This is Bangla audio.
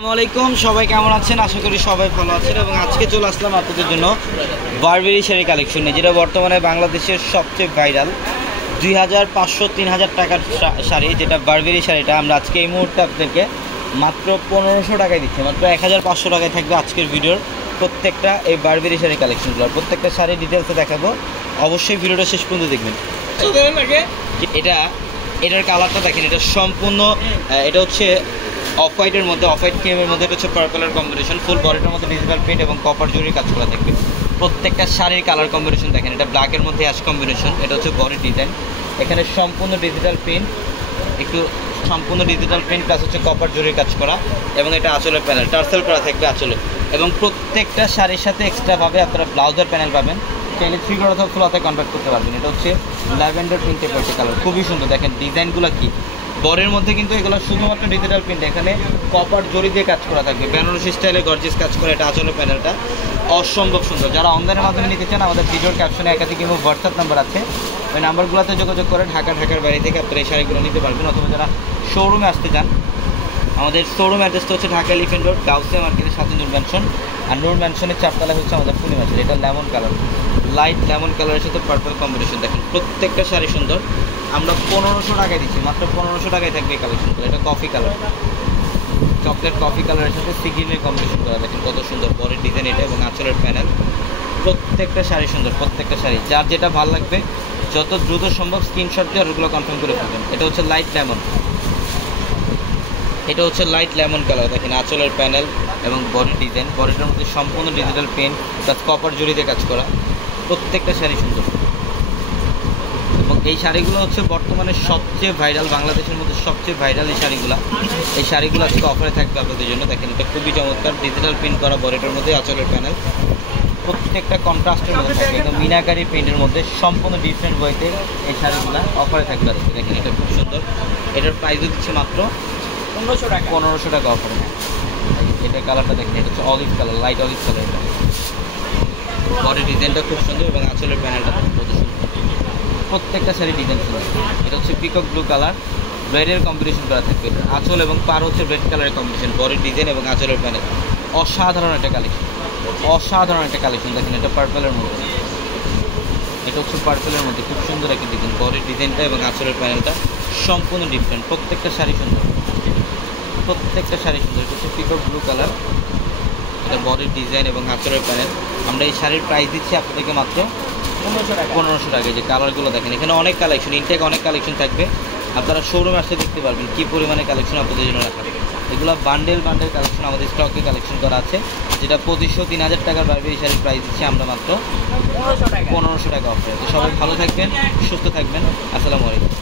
আসসালামু আলাইকুম, সবাই কেমন আছেন? আশা করি সবাই ভালো আছেন। এবং আজকে চলে আসলাম আপনাদের জন্য বারবেরি শাড়ি কালেকশন নিয়ে, যেটা বর্তমানে বাংলাদেশের সবচেয়ে ভাইরাল 2500-3000 টাকার শাড়ি, যেটা বারবেরি শাড়িটা আমরা আজকে এই মুহূর্তে আপনাদেরকে মাত্র 1500 টাকায় দিচ্ছি। মাত্র 1500 টাকায় থাকবে আজকের ভিডিওর প্রত্যেকটা এই বারবেরি শাড়ি কালেকশনগুলো। প্রত্যেকটা শাড়ি ডিটেলসে দেখাবো, অবশ্যই ভিডিওটা শেষ পর্যন্ত দেখবেন। এটার কালারটা দেখেন, এটা সম্পূর্ণ এটা হচ্ছে অফ হোয়াইটের মধ্যে, অফ হোয়াইট ক্রিমের মধ্যে, এটা হচ্ছে পার্পল কালার কম্বিনেশন। ফুল বডিটার মধ্যে ডিজিটাল প্রিন্ট এবং কপার জরির কাজ করা থাকবে। প্রত্যেকটা শাড়ির কালার কম্বিনেশন দেখেন, এটা ব্ল্যাকের মধ্যে অ্যাশ কম্বিনেশন। এটা হচ্ছে বডি ডিজাইন, এখানে সম্পূর্ণ ডিজিটাল প্রিন্ট, সম্পূর্ণ ডিজিটাল প্রিন্ট প্লাস হচ্ছে কপার জরির কাজ করা। এবং এটা আঁচলের প্যানেল টার্সেল করা থাকবে আঁচলে। এবং প্রত্যেকটা শাড়ির সাথে এক্সট্রাভাবে আপনারা ব্লাউজের প্যানেল পাবেন, চাইলে 3 অথবা ফুল হাতে কনভার্ট করতে পারবেন। এটা হচ্ছে ল্যাভেন্ডার প্রিন্টের একটা কালার, খুবই সুন্দর। দেখেন ডিজাইনগুলো কি, বরের মধ্যে কিন্তু এগুলো শুধুমাত্র ডিজিটাল প্রিন্ট, এখানে কপার জরি দিয়ে কাজ করা থাকবে, বেনারসি স্টাইলে গর্জিয়াস কাজ করা। এটা আঁচলের প্যানেলটা অসম্ভব সুন্দর। যারা অনলাইনের মাধ্যমে নিতে চান, আমাদের ভিডিওর ক্যাপশনে একাধিক এবং হোয়াটসঅ্যাপ নাম্বার আছে, ওই নাম্বারগুলোতে যোগাযোগ করে ঢাকার বাইরে থেকে আপনারা এই শাড়িগুলো নিতে পারবেন। অথবা যারা শোরুমে আসতে চান, আমাদের শোরুম অ্যাড্রেসটা হচ্ছে ঢাকা এলিফ্যান্ট রোড, গাউসিয়া মার্কেটের সাথে নূর ম্যানশন। আর নূর ম্যানশনের 4 তলায় হচ্ছে আমাদের পূর্ণিমাসের। এটা লেমন কালার, লাইট লেমন কালারের সাথে পার্পল কম্বিনেশন। দেখেন প্রত্যেকটা শাড়ি সুন্দর। আমরা 1500 টাকায় দিচ্ছি, মাত্র 1500 টাকায় থাকবে এই কালেকশনগুলো। এটা কফি কালার, চকলেট কফি কালারের সাথে সিগ্রিনের কম্বিনেশন করা। দেখেন কত সুন্দর বডির ডিজাইন এটা এবং আঁচলের প্যানেল। প্রত্যেকটা শাড়ি সুন্দর, প্রত্যেকটা শাড়ি। যার যেটা ভালো লাগবে যত দ্রুত সম্ভব স্ক্রিনশট দিয়ে ওগুলো কনফার্ম করে ফেলবেন। এটা হচ্ছে লাইট লেমন, এটা হচ্ছে লাইট লেমন কালার। দেখেন আঁচলের প্যানেল এবং বডি ডিজাইন, বডিটার মধ্যে সম্পূর্ণ ডিজিটাল পেন্ট প্লাস কপার জড়িতে কাজ করা। প্রত্যেকটা শাড়ি সুন্দর। এবং এই শাড়িগুলো হচ্ছে বর্তমানে সবচেয়ে ভাইরাল, বাংলাদেশের মধ্যে সবচেয়ে ভাইরাল এই শাড়িগুলো। এই শাড়িগুলো আজকে অফারে থাকবে আপনাদের জন্য। দেখেন এটা খুবই চমৎকার, ডিজিটাল প্রিন্ট করা বডিটার মধ্যে আঁচলের প্যানেল। প্রত্যেকটা কন্ট্রাস্টের মধ্যে থাকবে, একদম মিনাকারি প্রিন্টের মধ্যে সম্পূর্ণ ডিফারেন্ট ওয়েতে এই শাড়িগুলো অফারে থাকবে আজকে। দেখেন এটা খুব সুন্দর, এটার প্রাইসও দিচ্ছে মাত্র 1500 টাকা অফারে। এটার কালারটা দেখেন, এটা হচ্ছে olive colour, light olive colour. এটা বডি ডিজাইনটা খুব সুন্দর এবং আঁচলের প্যানেলটা কত সুন্দর। প্রত্যেকটা শাড়ি ডিজাইন সুন্দর। এটা হচ্ছে পিকক ব্লু কালার, রেডের কম্বিনেশন করা থাকবে। আঁচল এবং পার হচ্ছে রেড কালারের কম্বিনেশন, বডি ডিজাইন এবং আঁচলের প্যানেল। অসাধারণ একটা কালেকশন, অসাধারণ একটা কালেকশন। দেখেন এটা পার্পলের মধ্যে, এটা হচ্ছে পার্পলের মধ্যে খুব সুন্দর একটা ডিজাইন। বডির ডিজাইনটা এবং আঁচলের প্যানেলটা সম্পূর্ণ ডিফারেন্ট। প্রত্যেকটা শাড়ি সুন্দর, প্রত্যেকটা শাড়ি সুন্দর। এটা হচ্ছে পিকক ব্লু কালার, এটা বডির ডিজাইন এবং আঁচলের প্যানেল। আমরা এই শাড়ির প্রাইস দিচ্ছি আপনাদেরকে মাত্র 1500 টাকা। যে কালারগুলো দেখেন, এখানে অনেক কালেকশন, ইনটেক অনেক কালেকশন থাকবে। আপনারা শোরুমে আসলে দেখতে পারবেন কী পরিমাণে কালেকশন আপনাদের জন্য রাখা। এগুলো বান্ডেল কালেকশন আমাদের স্টকে কালেকশন করা আছে, যেটা 2500-3000 টাকার বারবেরি শাড়ির প্রাইস দিচ্ছি আমরা মাত্র 1500 টাকা অফারে। তো সবাই ভালো থাকবেন, সুস্থ থাকবেন। আসসালামু আলাইকুম।